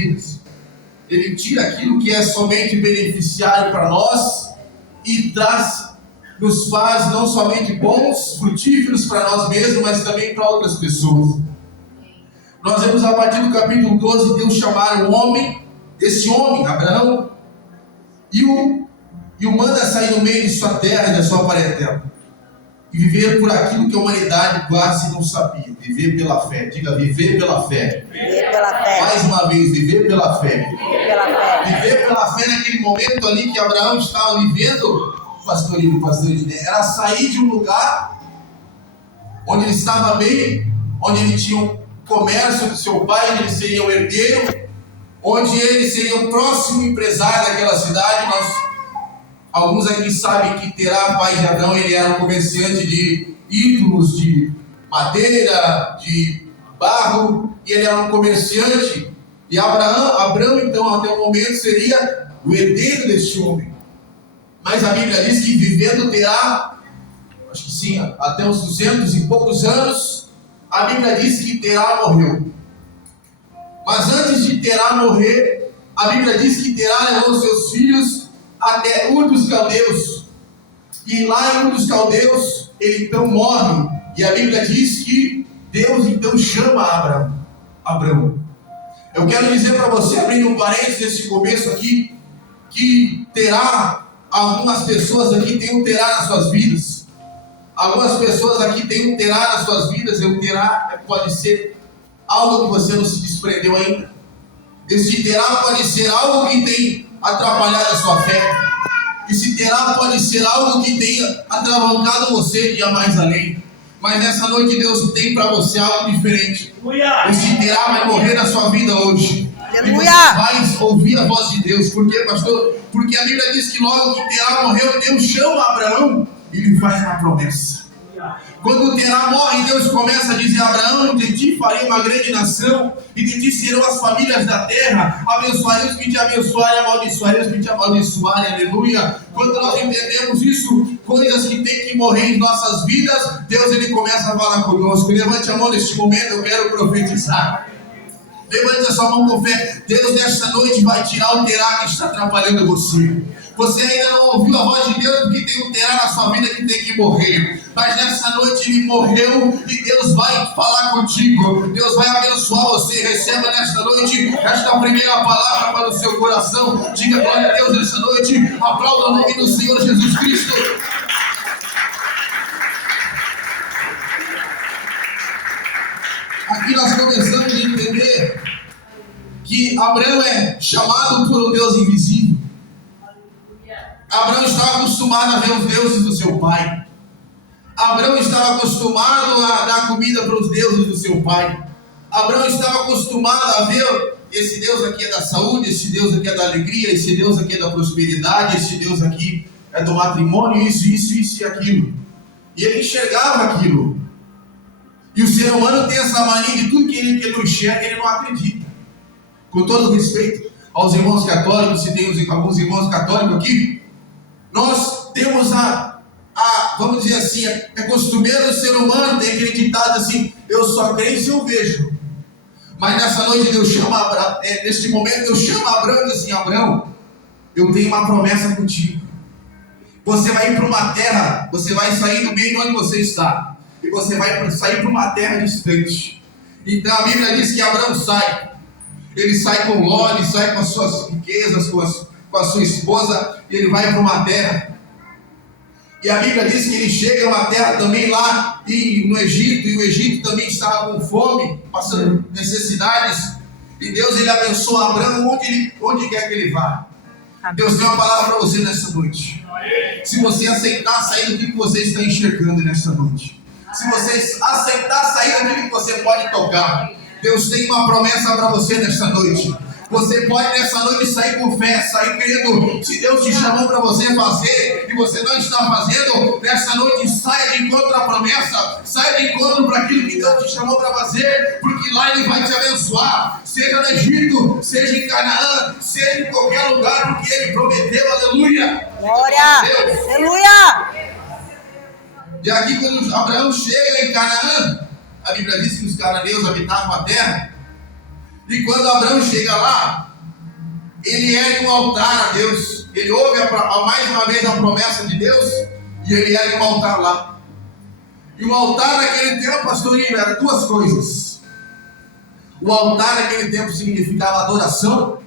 vidas. Ele tira aquilo que é somente beneficiário para nós e nos faz não somente bons, frutíferos para nós mesmos, mas também para outras pessoas. Nós vemos a partir do capítulo 12, Deus chamar esse homem, Abraão, e o manda sair no meio de sua terra e da sua parentela, e viver por aquilo que a humanidade quase não sabia, viver pela fé. Diga, viver pela fé. Viver pela fé. Mais uma vez, viver pela fé. Viver pela fé. Viver pela fé naquele momento ali que Abraão estava vivendo, pastor Ednei, era sair de um lugar onde ele estava bem, onde ele tinha um comércio do seu pai, onde ele seria o herdeiro, onde ele seria o próximo empresário daquela cidade. Alguns aqui sabem que Terá, pai de Abraão, ele era um comerciante de ídolos, de madeira, de barro, e ele era um comerciante. E Abraão, então, até o momento, seria o herdeiro deste homem. Mas a Bíblia diz que vivendo Terá, acho que sim, até uns 200 e poucos anos, a Bíblia diz que Terá morreu. Mas antes de Terá morrer, a Bíblia diz que Terá levou seus filhos até Ur dos Caldeus. E lá em Ur dos Caldeus, ele então morre. E a Bíblia diz que Deus então chama Abraão. Eu quero dizer para você, abrindo um parênteses nesse começo aqui, que Terá, algumas pessoas aqui têm um Terá nas suas vidas. Algumas pessoas aqui têm um Terá nas suas vidas. E o Terá pode ser algo que você não se desprendeu ainda. Esse Terá pode ser algo que tem atrapalhado a sua fé. Esse Terá pode ser algo que tenha atravancado você de ir mais além. Mas nessa noite Deus tem para você algo diferente. Esse Terá vai morrer na sua vida hoje. Aleluia. E você vai ouvir a voz de Deus. Por quê, pastor? Porque a Bíblia diz que logo que Terá morreu, Deus chama Abraão e lhe faz uma promessa. Quando Terá morre, Deus começa a dizer a Abraão: de ti farei uma grande nação, e de ti serão as famílias da terra. Abençoarei os que te abençoarem, amaldiçoarei os que te amaldiçoarem. Aleluia. Quando nós entendemos isso, coisas que tem que morrer em nossas vidas, Deus ele começa a falar conosco. Levante a mão neste momento, eu quero profetizar. Levante a sua mão com fé. Deus nesta noite vai tirar o Terá que está atrapalhando você. Você ainda não ouviu a voz de Deus porque tem um Terá na sua vida que tem que morrer. Mas nessa noite ele morreu e Deus vai falar contigo. Deus vai abençoar você. Receba nesta noite esta primeira palavra para o seu coração. Diga glória a Deus nesta noite. Aplauda o nome do Senhor Jesus Cristo. Aqui nós começamos a entender que Abraão é chamado por um Deus invisível. Abraão estava acostumado a ver os deuses do seu pai. Abraão estava acostumado a dar comida para os deuses do seu pai. Abraão estava acostumado a ver: esse Deus aqui é da saúde, esse Deus aqui é da alegria, esse Deus aqui é da prosperidade, esse Deus aqui é do matrimônio, isso e aquilo. E ele enxergava aquilo. E o ser humano tem essa mania de tudo que ele não enxerga, ele não acredita. Com todo respeito aos irmãos católicos, se tem alguns irmãos católicos aqui, nós temos vamos dizer assim, é costumeiro do ser humano ter aquele ditado assim: eu só creio se eu vejo. Mas nessa noite Deus chama neste momento Deus chama Abraão e diz assim: Abraão, eu tenho uma promessa contigo. Você vai ir para uma terra, você vai sair do meio de onde você está, e você vai sair para uma terra distante. Então a Bíblia diz que Abraão sai. Ele sai com Ló, ele sai com as suas riquezas, com a sua esposa, e ele vai para uma terra. E a Bíblia diz que ele chega a uma terra também lá no Egito, e o Egito também estava com fome, passando necessidades. E Deus ele abençoa Abraão onde quer que ele vá. Deus tem uma palavra para você nessa noite. Se você aceitar sair do que você está enxergando nessa noite, se você aceitar sair daquilo que você pode tocar, Deus tem uma promessa para você nesta noite. Você pode nessa noite sair com fé, sair crendo. Se Deus te chamou para você fazer e você não está fazendo, nessa noite saia de encontro à promessa, saia de encontro para aquilo que Deus te chamou para fazer, porque lá Ele vai te abençoar, seja no Egito, seja em Canaã, seja em qualquer lugar, porque Ele prometeu. Aleluia! Glória! Aleluia! E aqui quando Abraão chega em Canaã, a Bíblia diz que os cananeus habitavam a terra. E quando Abraão chega lá, ele ergue um altar a Deus. Ele ouve mais uma vez a promessa de Deus e ele ergue um altar lá. E o altar naquele tempo, pastorinho, era duas coisas. O altar naquele tempo significava adoração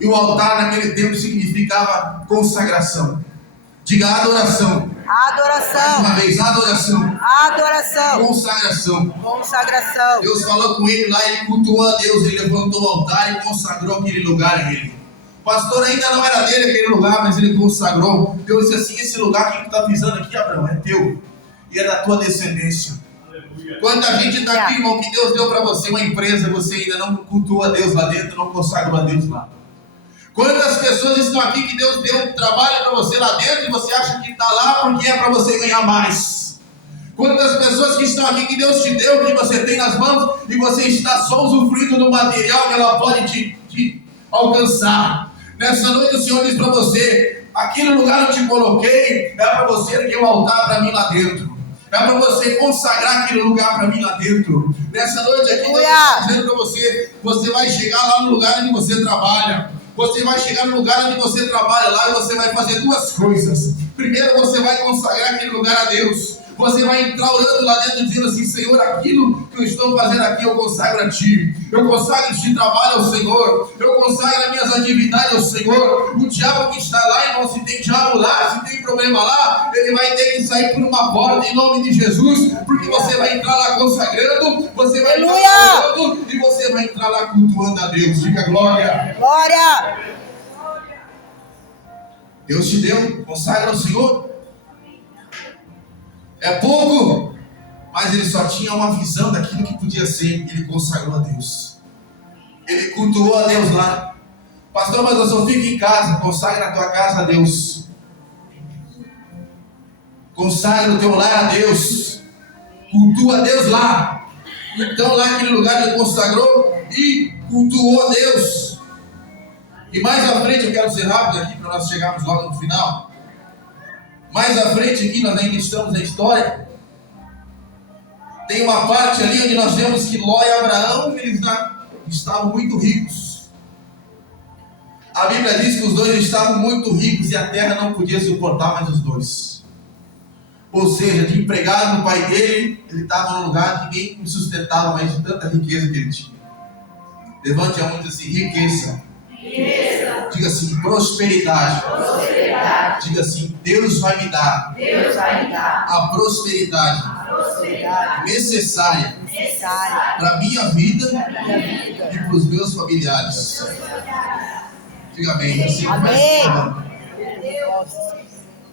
e o altar naquele tempo significava consagração. Diga adoração. Adoração. Mais uma vez, adoração. Adoração. Consagração. Consagração. Deus falou com ele lá, ele cultuou a Deus, ele levantou o altar e consagrou aquele lugar a ele. O pastor ainda não era dele aquele lugar, mas ele consagrou. Deus disse assim: esse lugar que tu está pisando aqui, Abraão, é teu e é da tua descendência. Aleluia. Quanta gente está aqui, irmão, que Deus deu para você uma empresa, você ainda não cultuou a Deus lá dentro, não consagrou a Deus lá. Quantas pessoas estão aqui que Deus deu um trabalho para você lá dentro e você acha que está lá porque é para você ganhar mais? Quantas pessoas que estão aqui que Deus te deu, que você tem nas mãos e você está só usufruindo do material que ela pode te alcançar? Nessa noite o Senhor diz para você: aqui no lugar onde te coloquei, é para você erguer um altar para mim lá dentro. É para você consagrar aquele lugar para mim lá dentro. Nessa noite aqui, Deus está dizendo para você: você vai chegar lá no lugar onde você trabalha. Você vai chegar no lugar onde você trabalha lá e você vai fazer duas coisas. Primeiro, você vai consagrar aquele lugar a Deus. Você vai entrar orando lá dentro dizendo assim: Senhor, aquilo que eu estou fazendo aqui eu consagro a Ti. Eu consagro este trabalho ao Senhor. Eu consagro as minhas atividades ao Senhor. O diabo que está lá, irmão, se tem diabo lá, se tem problema lá, ele vai ter que sair por uma porta em nome de Jesus, porque você vai entrar lá consagrando, você vai entrar lá orando e você vai entrar lá cultuando a Deus. Diga glória. Glória. Deus te deu, consagra ao Senhor. É pouco, mas ele só tinha uma visão daquilo que podia ser. Ele consagrou a Deus. Ele cultuou a Deus lá. Pastor, mas eu só fico em casa. Consagra a tua casa a Deus. Consagra o teu lar a Deus. Cultua a Deus lá. Então lá naquele lugar ele consagrou e cultuou a Deus. E mais à frente, eu quero ser rápido aqui para nós chegarmos logo no final. Mais à frente aqui, nós ainda estamos na história. Tem uma parte ali onde nós vemos que Ló e Abraão, eles estavam muito ricos. A Bíblia diz que os dois estavam muito ricos e a terra não podia suportar mais os dois. Ou seja, de empregado no pai dele, ele estava num lugar que ninguém sustentava mais de tanta riqueza que ele tinha. Levante a mão e diz assim: riqueza. Riqueza. Diga assim: prosperidade. Prosperidade. Diga assim: Deus vai me dar. Deus vai me dar a prosperidade, necessária para a minha vida e para os meus familiares. Diga amém. Assim, amém.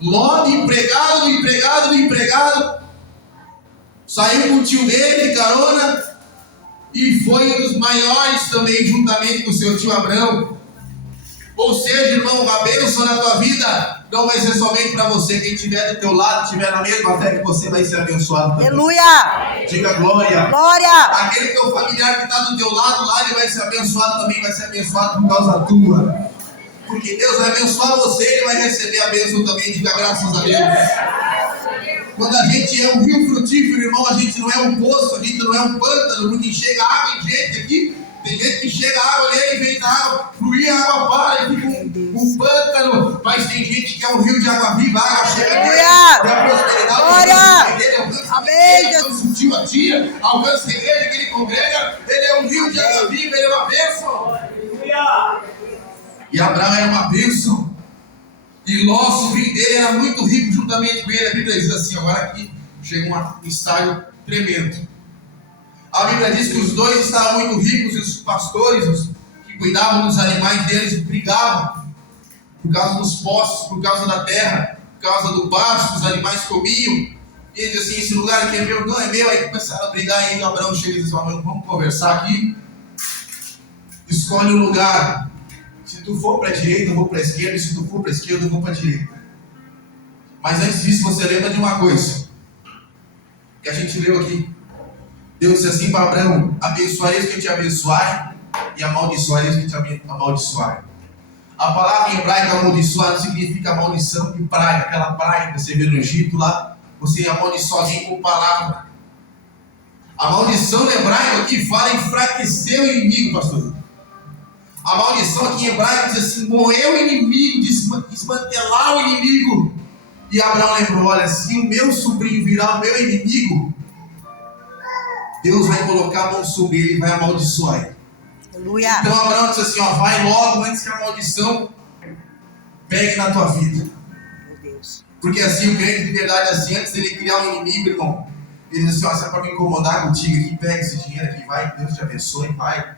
Ló, empregado, saiu com o tio dele de carona e foi um dos maiores também, juntamente com o seu tio Abraão. Ou seja, irmão, a bênção na tua vida não vai ser somente para você. Quem estiver do teu lado, estiver na mesma fé que você, vai ser abençoado também. Aleluia! Diga glória. Glória! Aquele teu familiar que está do teu lado lá, ele vai ser abençoado também, vai ser abençoado por causa tua. Porque Deus vai abençoar você, ele vai receber a bênção também. Diga graças a Deus. Quando a gente é um rio frutífero, irmão, a gente não é um poço, a gente não é um pântano, porque chega água em gente aqui. Tem gente que chega a água ali, vem a água, fluir, a água para e fica um pântano. Mas tem gente que é um rio de água viva, a água chega nele, e a prosperidade dele alcança a igreja, alcança o tio, a tia, alcança a igreja que ele congrega. Ele é um rio de água viva, ele é uma bênção. E Abraão era uma bênção. E Ló, sobrinho dele, era muito rico juntamente com ele. A Bíblia diz assim, agora aqui chega um ensaio tremendo. A Bíblia diz que os dois estavam muito ricos e os pastores, os que cuidavam dos animais deles, brigavam por causa dos poços, por causa da terra, por causa do pasto, os animais comiam. E ele diz assim: esse lugar aqui é meu, não é meu. Aí começaram a brigar e Abraão chega e diz: vamos conversar aqui. Escolhe um lugar. Se tu for para a direita, eu vou para a esquerda. E se tu for para a esquerda, eu vou para a direita. Mas antes disso, você lembra de uma coisa que a gente leu aqui. Deus disse assim para Abraão: abençoarei os que te abençoarem e amaldiçoarei os que te amaldiçoarem. A palavra em hebraico amaldiçoar significa maldição e praga. Aquela praga que você vê no Egito lá, você amaldiçoa alguém com palavra. A maldição no hebraico aqui fala enfraquecer o inimigo, pastor. A maldição aqui em hebraico diz assim: morreu o inimigo, desmantelar o inimigo. E Abraão lembrou: olha, se o meu sobrinho virar o meu inimigo, Deus vai colocar a mão sobre ele e vai amaldiçoar ele. Aleluia. Então Abraão disse assim: ó, vai logo antes que a maldição pegue na tua vida. Meu Deus. Porque assim, o crente de verdade, assim, antes dele criar um inimigo, irmão, ele diz assim: ó, se é para me incomodar contigo aqui, pega esse dinheiro aqui, vai, Deus te abençoe, vai.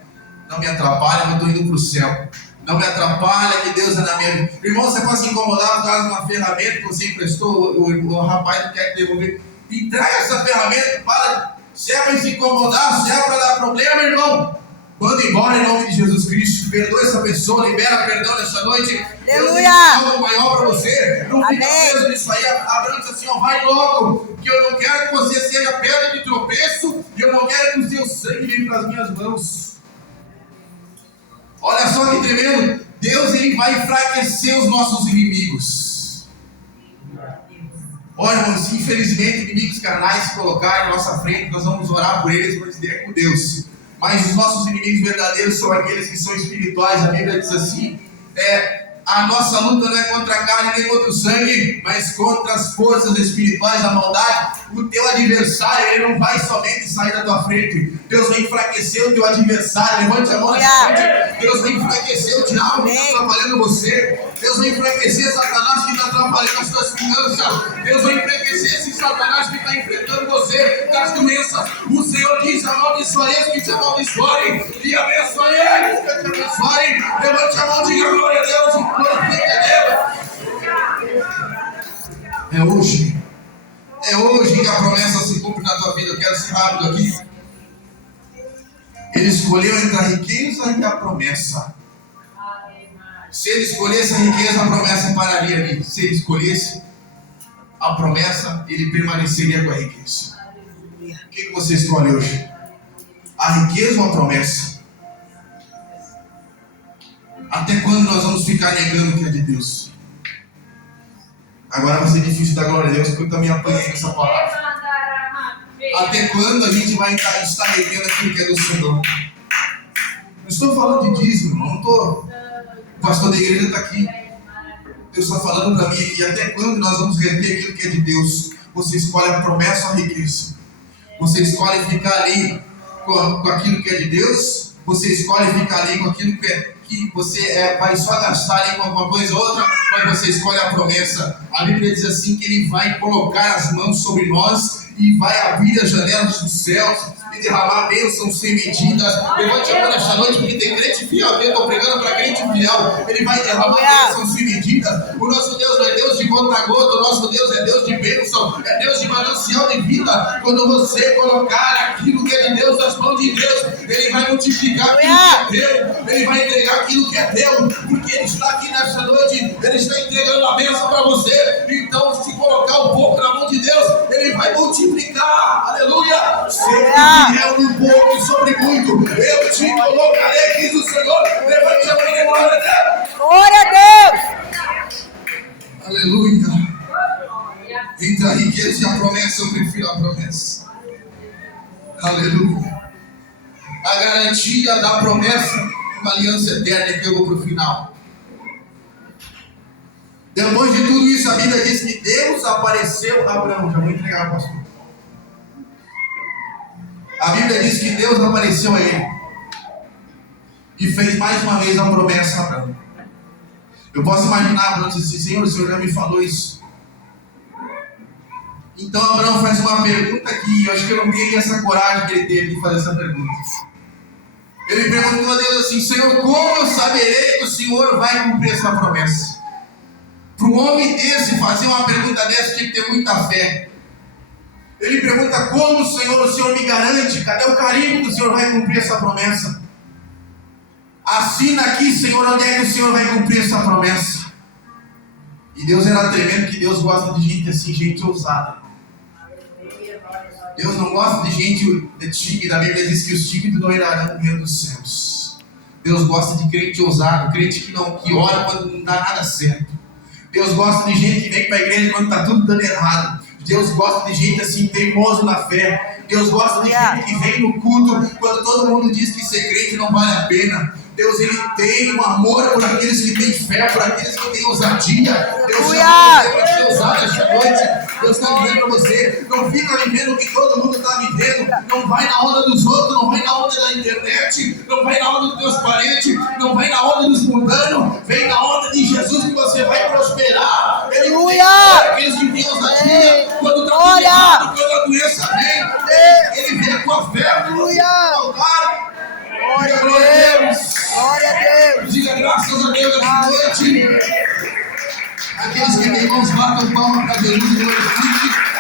Não me atrapalha, eu estou indo para o céu. Não me atrapalha, que Deus é na minha vida. Irmão, você pode se incomodar por causa de uma ferramenta que você emprestou, o rapaz não quer devolver. Entrega essa ferramenta, para. Se é para se incomodar, se é para dar problema, irmão, manda embora em nome de Jesus Cristo. Perdoa essa pessoa, libera perdão nessa noite. Aleluia. Deus tem algo maior para você. Não fica Amém. preso nisso aí. Abraão disse assim: ó, vai logo, que eu não quero que você seja pedra de tropeço, e eu não quero que o seu sangue venha para as minhas mãos. Olha só que tremendo. Deus, ele vai enfraquecer os nossos inimigos. Olha, irmãos, se infelizmente inimigos carnais se colocarem na nossa frente, nós vamos orar por eles, vamos dizer com Deus. Mas os nossos inimigos verdadeiros são aqueles que são espirituais. A Bíblia diz assim: a nossa luta não é contra a carne nem contra o sangue, mas contra as forças espirituais da maldade. O teu adversário, ele não vai somente sair da tua frente. Deus vai enfraquecer o teu adversário. Levante a mão nessa noite. Deus vai enfraquecer o diabo que está atrapalhando você. Deus vai enfraquecer Satanás que está atrapalhando as suas finanças. Deus vai enfraquecer esse Satanás que está enfrentando você das doenças. O Senhor diz: amaldiçoarei os que te amaldiçoarem e abençoarei os que te abençoarem. Levante a mão, diga glória a Deus e glorifique a Deus. É hoje. É hoje que a promessa se cumpre na tua vida. Eu quero ser rápido aqui. Ele escolheu entre a riqueza e a promessa. Se ele escolhesse a riqueza, a promessa pararia ali. Se ele escolhesse a promessa, ele permaneceria com a riqueza. O que você escolhe hoje? A riqueza ou a promessa? Até quando nós vamos ficar negando o que é de Deus? Agora vai ser difícil dar glória a Deus, porque eu também apanhei essa palavra. Até quando a gente vai estar negando aquilo que é do Senhor? Não estou falando de dízimo, não estou. O pastor da igreja está aqui. Deus está falando para mim aqui: até quando nós vamos reter aquilo que é de Deus? Você escolhe a promessa ou a riqueza? Você escolhe ficar ali com aquilo que é de Deus? Você escolhe ficar ali com aquilo que você vai só gastar ali com alguma coisa ou outra? Mas você escolhe a promessa. A Bíblia diz assim que Ele vai colocar as mãos sobre nós e vai abrir as janelas dos céus e derramar bênçãos sem medidas. Levante a mão nesta noite, porque tem crente fiel. Eu estou pregando para crente fiel. Ele vai derramar bênçãos sem medidas. O nosso Deus não é Deus de conta-gota. O nosso Deus é Deus de bênção. É Deus de manancial de vida. Quando você colocar aquilo que é de Deus nas mãos de Deus, Ele vai multiplicar aquilo que é teu. Ele vai entregar aquilo que é teu. Porque Ele está aqui nesta noite. Ele está entregando a bênção para você. Então, se colocar um pouco na mão de Deus, Ele vai multiplicar. Aleluia. Eu no pouco e sobre muito, eu te colocarei, diz o Senhor. Levante a mão e glória a Deus. Glória a Deus. Aleluia. Entre a riqueza e a promessa, eu prefiro a promessa. Aleluia. A garantia da promessa, uma aliança eterna, que eu vou para o final. Depois de tudo isso, a Bíblia diz que Deus apareceu a Abraão. Já vou entregar, pastor. A Bíblia diz que Deus apareceu a ele e fez mais uma vez a promessa a Abraão. Eu posso imaginar Abraão disse assim: Senhor, o Senhor já me falou isso. Então Abraão faz uma pergunta que eu acho que eu não teria essa coragem que ele teve de fazer essa pergunta. Ele perguntou a Deus assim: Senhor, como eu saberei que o Senhor vai cumprir essa promessa? Para um homem desse fazer uma pergunta dessa, tinha que ter muita fé. Ele pergunta: como o Senhor me garante? Cadê o carimbo que o Senhor vai cumprir essa promessa? Assina aqui, Senhor, onde é que o Senhor vai cumprir essa promessa? E Deus era tremendo, que Deus gosta de gente assim, gente ousada. Deus não gosta de gente tímida. A Bíblia diz que os tímidos não herdarão o reino dos céus. Deus gosta de crente ousado, crente que ora quando não dá nada certo. Deus gosta de gente que vem para a igreja quando está tudo dando errado. Deus gosta de gente assim, teimoso na fé. Deus gosta de gente que vem no culto quando todo mundo diz que ser crente não vale a pena. Deus, Ele tem um amor por aqueles que têm fé, por aqueles que têm ousadia. Deus Aleluia. chama você para ser ousado esta noite. Deus está dizendo para você, não fica vivendo o que todo mundo está vivendo, não vai na onda dos outros, não vai na onda da internet, não vai na onda dos teus parentes, não vai na onda dos mundanos, vem na onda de Jesus que você vai prosperar. Ele Aleluia. tem aqueles que têm ousadia, quando está tudo errado, quando a doença vem, Ele vê a tua fé. Aleluia. Glória a Deus. Glória a Deus. Diga graças a Deus esta noite. Aqueles que têm mãos batam palma para Jesus e glorifique.